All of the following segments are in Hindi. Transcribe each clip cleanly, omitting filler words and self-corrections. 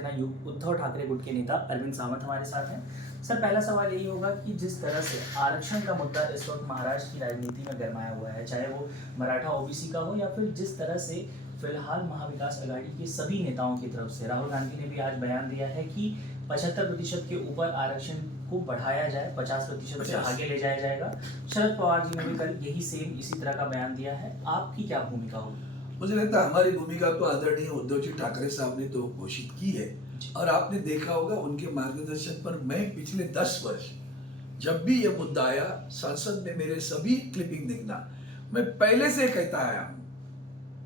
शिवसेना युग उद्धव ठाकरे गुट के नेता अरविंद सावंत हमारे साथ हैं। सर, पहला सवाल यही होगा कि जिस तरह से आरक्षण का मुद्दा इस वक्त महाराष्ट्र की राजनीति में गरमाया हुआ है, चाहे वो मराठा ओबीसी का हो या फिर जिस तरह से फिलहाल महाविकास अघाड़ी के सभी नेताओं की तरफ से राहुल गांधी ने भी आज बयान दिया है कि 75% के ऊपर आरक्षण को बढ़ाया जाए, 50% से आगे ले जाया जाएगा। शरद पवार जी ने भी कल यही सेम इसी तरह का बयान दिया है। आपकी क्या भूमिका होगी? मुझे लगता है हमारी भूमिका तो आदरणीय उद्धव जी ठाकरे साहब ने तो घोषित की है और आपने देखा होगा उनके मार्गदर्शन पर मैं पिछले 10 वर्ष जब भी ये मुद्दा आया संसद में मेरे सभी क्लिपिंग देखना, मैं पहले से कहता आया हूं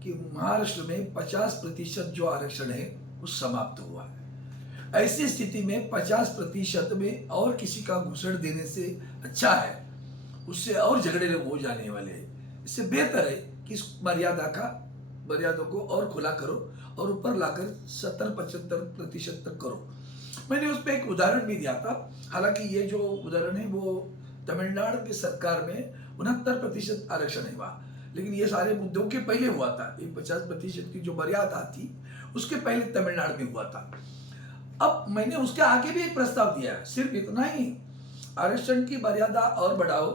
कि महाराष्ट्र में 50% जो आरक्षण है वो समाप्त हुआ है। ऐसी स्थिति में 50% में और किसी का घुसड़ देने से अच्छा है, उससे और झगड़े हो जाने वाले हैं। इससे बेहतर है कि इस मर्यादा को और खुला करो और ऊपर लाकर 70-75% तक करो। मैंने उस पर एक उदाहरण भी दिया था, हालांकि ये जो उदाहरण है वो तमिलनाडु की सरकार में 69% आरक्षण है वहाँ, लेकिन ये सारे मुद्दों के पहले हुआ था। ये 50% की जो मर्यादा थी उसके पहले तमिलनाडु में हुआ था। अब मैंने उसके आगे भी एक प्रस्ताव दिया है, सिर्फ इतना ही आरक्षण की मर्यादा और बढ़ाओ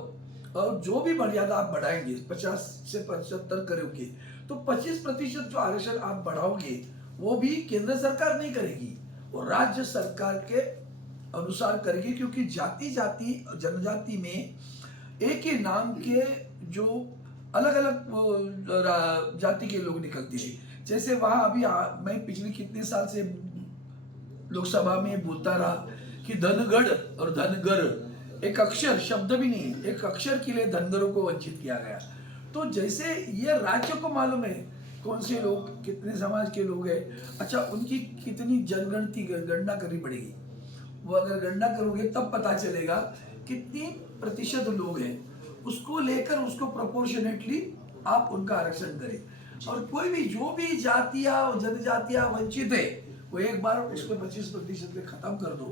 और जो भी मर्यादा आप बढ़ाएंगे 50 से 75 करोगे तो 25% जो आरक्षण आप बढ़ाओगे वो भी केंद्र सरकार नहीं करेगी, वो राज्य सरकार के अनुसार करेगी, क्योंकि जाति जनजाति में एक ही नाम के जो अलग अलग जाति के लोग निकलते हैं। जैसे वहां अभी मैं पिछले कितने साल से लोकसभा में बोलता रहा कि धनगढ़ और धनगर एक अक्षर शब्द भी नहीं, एक अक्षर के लिए धनगरों को वंचित किया गया। तो जैसे ये राज्य को मालूम है कौन से लोग कितने समाज के लोग हैं, अच्छा उनकी कितनी जनगणति गणना करनी पड़ेगी, वो अगर गणना करोगे तब पता चलेगा कितनी प्रतिशत लोग हैं, उसको लेकर उसको प्रोपोर्शनेटली आप उनका आरक्षण करें। और कोई भी जो भी जातियां जनजातियां वंचित है वो एक बार उसको 25% पे खत्म कर दो,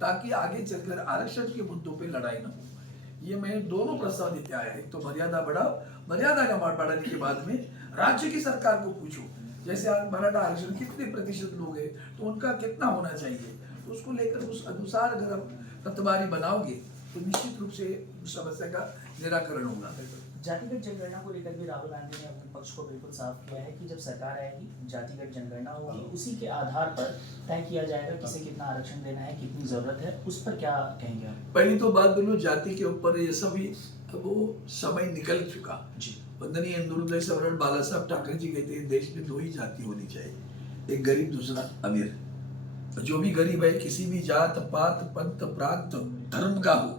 ताकि आगे चलकर आरक्षण के मुद्दों पे लड़ाई न हो। ये मैं दोनों प्रस्ताव देते आया है। एक तो मर्यादा बढ़ाओ, मर्यादा का बढ़ाने के बाद में राज्य की सरकार को पूछो, जैसे आज मराठा आरक्षण कितने प्रतिशत लोग हैं तो उनका कितना होना चाहिए, तो उसको लेकर उस अनुसार अगर आप तत्वारी बनाओगे तो निश्चित रूप से उस समस्या का निराकरण होगा। जातिगत जनगणना को लेकर भी राहुल गांधी ने अपने पक्ष को बिल्कुल साफ किया है कि जब सरकार आएगी जातिगत जनगणना होगी, उसी के आधार पर तय किया जाएगा किसे कितना आरक्षण देना है, कितनी जरूरत है। उस पर क्या कहेंगे आप? पहली तो बात बोलूं जाति के ऊपर, ये सभी वो समय निकल चुका जी। वंदनीय हिंदुहृदय सम्राट बाला साहब ठाकरे जी कहते हैं देश में 2 ही जाति होनी चाहिए, एक गरीब दूसरा अमीर। जो भी गरीब है किसी भी जात पात पंथ प्रांत धर्म का हो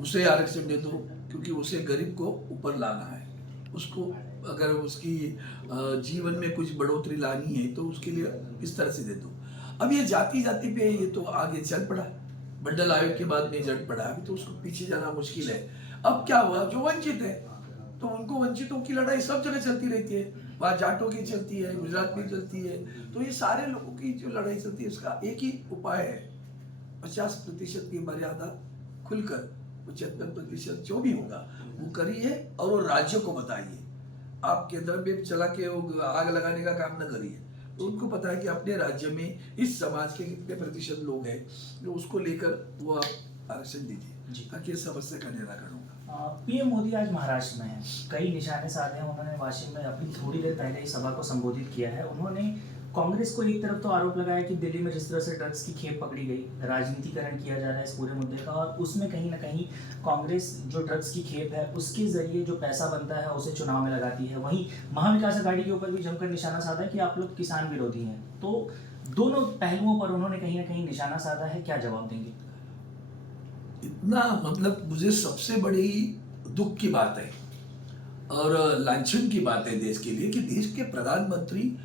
उसे आरक्षण दे दो, क्योंकि उसे गरीब को ऊपर लाना है। उसको अगर उसकी जीवन में कुछ बढ़ोतरी लानी है तो उसके लिए इस तरह से दे दो। अब ये जाति पे ये तो आगे चल पड़ा, मंडल आयोग के बाद में जड़ पड़ा, अभी तो उसको पीछे जाना मुश्किल है। अब क्या हुआ, जो वंचित है तो उनको वंचितों की लड़ाई सब जगह चलती रहती है, वहाँ जाटों की चलती है, गुजरात में चलती है, तो ये सारे लोगों की जो लड़ाई चलती है उसका एक ही उपाय है, 50% की मर्यादा खुलकर 75% जो भी होगा वो करिए और वो राज्य को बताइए। आप केंद्र में चला के आग लगाने का काम न करिए, तो उनको पता है कि अपने राज्य में इस समाज के कितने प्रतिशत लोग हैं, जो उसको लेकर वो आप आरक्षण दीजिए ताकि इस समस्या का निराकरण होगा। पीएम मोदी आज महाराष्ट्र में है, कई निशाने साधे हैं। उन्होंने वाशिम में अपनी थोड़ी देर पहले ही सभा को संबोधित किया है। उन्होंने कांग्रेस को एक तरफ तो आरोप लगाया कि दिल्ली में जिस तरह से ड्रग्स की खेप पकड़ी गई, राजनीतिकरण किया जा रहा है इस पूरे मुद्दे का, और उसमें कहीं ना कहीं कांग्रेस जो ड्रग्स की खेप है उसके जरिए जो पैसा बनता है उसे चुनाव में लगाती है। वहीं महाविकास अघाड़ी के ऊपर भी जमकर निशाना साधा है कि आप लोग किसान विरोधी हैं। तो दोनों पहलुओं पर उन्होंने कहीं ना कहीं निशाना साधा है, क्या जवाब देंगे? इतना मतलब मुझे सबसे बड़ी दुख की बात है और लांछन की बात है देश के लिए कि देश के प्रधानमंत्री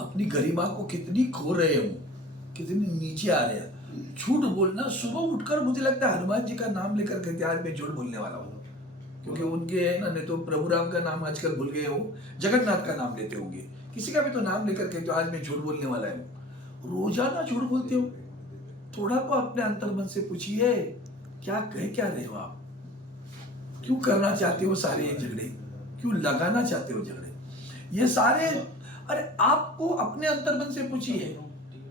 अपनी गरिमा को कितनी खो रहे हो, कितनी नीचे आ रहे हैं। झूठ बोलना, सुबह उठकर मुझे लगता है हनुमान जी का नाम लेकर कहते आज मैं झूठ बोलने वाला हूँ, क्योंकि उनके है ना, नहीं तो प्रभु राम का नाम आजकल भूल गए हो, जगन्नाथ का नाम लेते होंगे, किसी का भी तो नाम लेकर कहते हो आज मैं झूठ बोलने वाला हूँ। रोजाना झूठ बोलते हो, थोड़ा तो अपने अंतर्मन से पूछिए क्या रहे हो आप, क्यों करना चाहते हो सारे ये झगड़े, क्यों लगाना चाहते हो झगड़े ये सारे। अरे आपको अपने अंतर्मन से पूछिए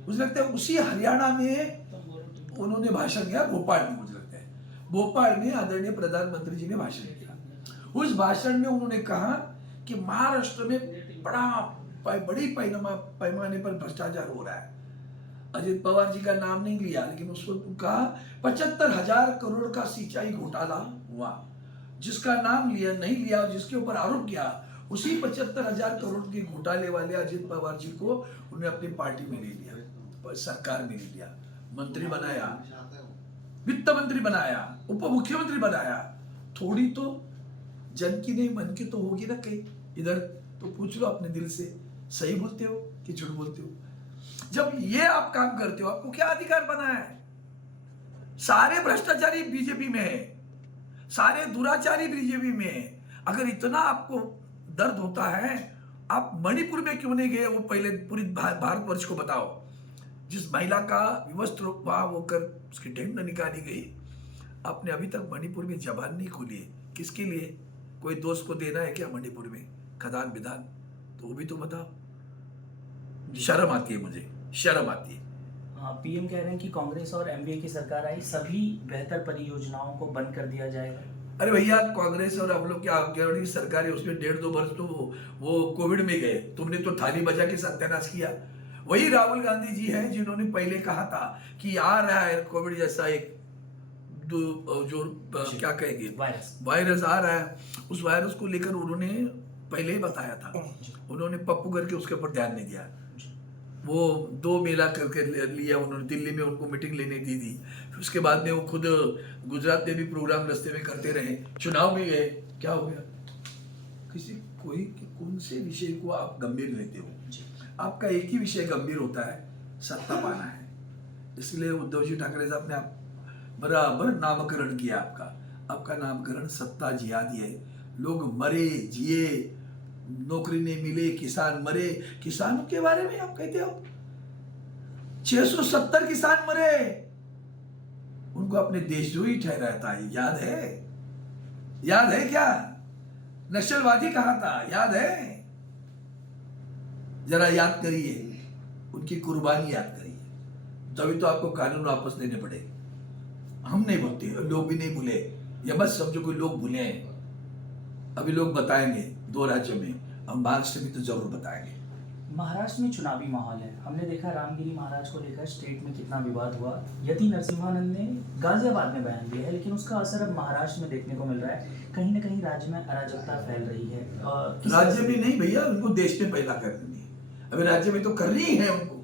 मुझे लगता है उसी हरियाणा में उन्होंने भाषण दिया, भोपाल में मुझे लगता है, भोपाल में आदरणीय प्रधानमंत्री जी ने भाषण दिया। उस भाषण में उन्होंने कहा कि महाराष्ट्र में बड़ी पैमाने पर भ्रष्टाचार हो रहा है। अजित पवार जी का नाम नहीं लिया, लेकिन उसको कहा 75,000 करोड़ का सिंचाई घोटाला हुआ, जिसका नाम लिया नहीं लिया, जिसके ऊपर आरोप किया, उसी 75,000 करोड़ के घोटाले वाले अजित पवार जी को उन्होंने अपनी पार्टी में ले लिया, सरकार में ले लिया, मंत्री बनाया, वित्त मंत्री बनाया, उप मुख्यमंत्री बनाया। थोड़ी तो जन की नहीं मन की तो होगी ना कहीं इधर, तो पूछ लो अपने दिल से, सही बोलते हो कि झूठ बोलते हो? जब ये आप काम करते हो, आपको क्या अधिकार बना है? सारे भ्रष्टाचारी बीजेपी में है, सारे दुराचारी बीजेपी में है। अगर इतना आपको दर्द होता है, आप मणिपुर में क्यों नहीं गए? वो पहले पूरी भारतवर्ष को बताओ। जिस महिला का विवस्त्र वहां होकर उसकी ढेंग निकाली गई, आपने अभी तक मणिपुर में जबान नहीं खोली है। किसके लिए? कोई दोस्त को देना है क्या मणिपुर में खदान विधान? तो वो भी तो बताओ। शर्म आती है, मुझे शर्म आती है। पीएम कह रहे हैं कि कांग्रेस और एमवीए की सरकार आई, सभी बेहतर परियोजनाओं को बंद कर दिया जाएगा। अरे भैया, कांग्रेस और हम लोग की सरकार है, उसमें 1.5-2 वर्ष तो वो कोविड में गए। तुमने तो थाली बजा के सत्यानाश किया। वही राहुल गांधी जी हैं जिन्होंने पहले कहा था कि आ रहा है कोविड जैसा एक जो क्या कहेंगे वायरस आ रहा है। उस वायरस को लेकर उन्होंने पहले ही बताया था। उन्होंने पप्पू करके उसके ऊपर ध्यान नहीं दिया। वो 2 मेला करके लिया उन्होंने, दिल्ली में उनको मीटिंग लेने दी थी। उसके बाद में वो खुद गुजरात में भी प्रोग्राम रास्ते में करते रहे, चुनाव में गए, क्या हो गया? कौन से विषय को आप गंभीर लेते हो? आपका एक ही विषय गंभीर होता है, सत्ता पाना है। इसलिए उद्धव जी ठाकरे साहब ने आप बराबर नामकरण किया। आपका नामकरण सत्ता जिहादी है। लोग मरे जिए, नौकरी नहीं मिले, किसान मरे। किसानों के बारे में आप कहते हो 670 किसान मरे, उनको अपने देशद्रोही ठहराया था। याद है क्या? नक्सलवादी कहा था, याद है? जरा याद करिए, उनकी कुर्बानी याद करिए, तभी तो आपको कानून वापस लेने पड़े। हम नहीं भूलते, लोग भी नहीं भूले। या बस समझो कोई लोग भूले हैं। अभी लोग बताएंगे 2 राज्यों में, हम महाराष्ट्र में तो जरूर बताएंगे। महाराष्ट्र में चुनावी माहौल है। हमने देखा रामगिरी महाराज को लेकर स्टेट में कितना विवाद हुआ। यति नरसिम्हानंद ने गाजियाबाद में बयान दिया है, लेकिन उसका असर अब महाराष्ट्र में देखने को मिल रहा है। कहीं ना कहीं राज्य में अराजकता फैल रही है। राज्य में नहीं भैया, उनको देश में पैदा करनी है। अभी राज्य में तो करनी है उनको,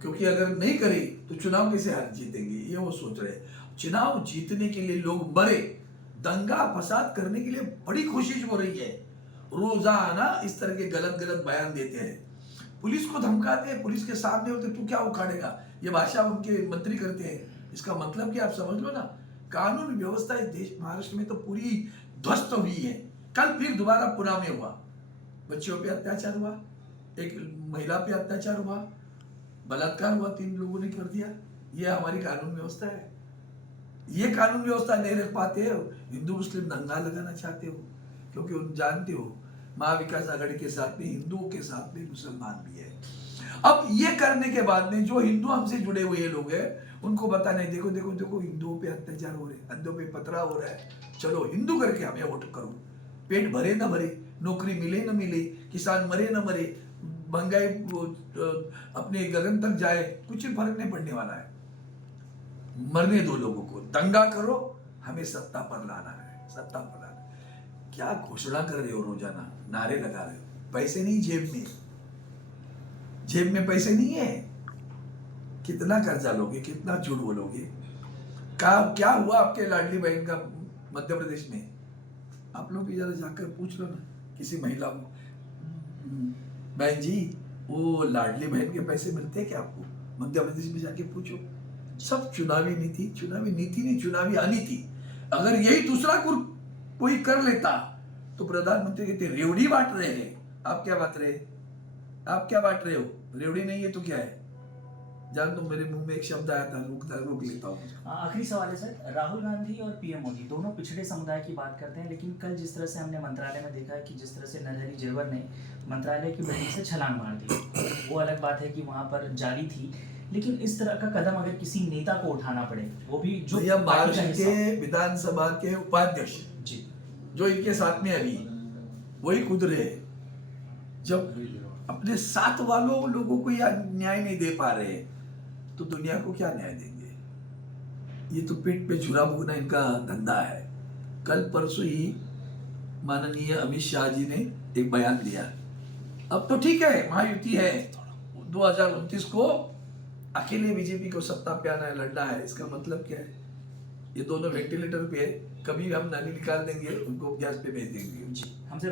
क्योंकि अगर नहीं करे तो चुनाव कैसे हार जीतेंगे, ये वो सोच रहे हैं। चुनाव जीतने के लिए लोग मरे, दंगा फसाद करने के लिए बड़ी कोशिश हो रही है। रोजाना इस तरह के गलत बयान देते हैं, पुलिस को धमकाते हैं, पुलिस के सामने होते तू क्या उखाड़ेगा, ये भाषा उनके मंत्री करते हैं। इसका मतलब कि आप समझ लो ना, कानून व्यवस्था इस देश महाराष्ट्र में तो पूरी ध्वस्त हुई है। कल फिर दोबारा पुणे में हुआ, बच्चियों पे अत्याचार हुआ, एक महिला पे अत्याचार हुआ, बलात्कार हुआ, 3 लोगों ने कर दिया। ये हमारी कानून व्यवस्था है। ये कानून व्यवस्था नहीं रख पाते हो, हिंदू मुस्लिम दंगा लगाना चाहते हो, क्योंकि उन जानते हो महाविकास आघाड़ी के साथ में हिंदुओं के साथ में मुसलमान भी है। अब ये करने के बाद में जो हिंदू हमसे जुड़े हुए लोग हैं, उनको बता नहीं, देखो देखो देखो हिंदुओं पे अत्याचार हो रहे हैं, अंधों पे पथरा हो रहा है, चलो हिंदू करके हमें वोट करो। पेट भरे ना भरे, नौकरी मिले ना मिले, किसान मरे ना मरे, महंगाई अपने गगन तक जाए, कुछ फर्क नहीं पड़ने वाला है। मरने दो लोगों को, दंगा करो, हमें सत्ता पर लाना है, सत्ता पर लाना है। क्या घोषणा कर रहे हो, रोजाना नारे लगा रहे हो, पैसे नहीं जेब में पैसे नहीं है। कितना कर्जा लोगे, कितना झूठ बोलोगे? क्या हुआ आपके लाडली बहन का मध्य प्रदेश में? आप लोग भी जरा जाकर पूछ लो ना किसी महिला को, बहन जी वो लाडली बहन के पैसे मिलते हैं क्या आपको? मध्य प्रदेश में जाके पूछो। सब चुनावी नीति नहीं, चुनावी अनीति। अगर यही दूसरा कोई कर लेता तो प्रधानमंत्री कहते रेवड़ी बांट रहे हैं। आप क्या बांट रहे हो? रेवड़ी नहीं है तो क्या है? जान दो, मेरे मुंह में एक शब्द आया था, रोक लेता हूँ। आखिरी सवाल है सर, राहुल गांधी और पीएम मोदी दोनों पिछड़े समुदाय की बात करते हैं, लेकिन कल जिस तरह से हमने मंत्रालय में देखा कि जिस तरह से नरहरी झिरवर ने मंत्रालय की बिल्डिंग से छलांग मार दी, वो अलग बात है कि वहाँ पर जाली थी, लेकिन इस तरह का कदम अगर किसी नेता को उठाना पड़े, वो भी जो भैया पार्टी का महाराष्ट्र हिस्सा के विधानसभा के उपाध्यक्ष जी जो इनके साथ में अभी वही कूद रहे हैं। जब अपने साथ वालों लोगों को यह न्याय नहीं दे पा रहे तो दुनिया को क्या न्याय देंगे? ये तो पीठ पे छुरा भोगना इनका धंधा है। कल परसों ही माननीय अमित शाह जी ने एक बयान दिया, अब तो ठीक है महायुति है, 2029 को अकेले बीजेपी को सत्ता पे आना है, लड़ना है। इसका मतलब क्या है? ये दोनों वेंटिलेटर पे है, कभी हम नाली निकाल देंगे, उनको गैस पे भेज देंगे। जी हमसे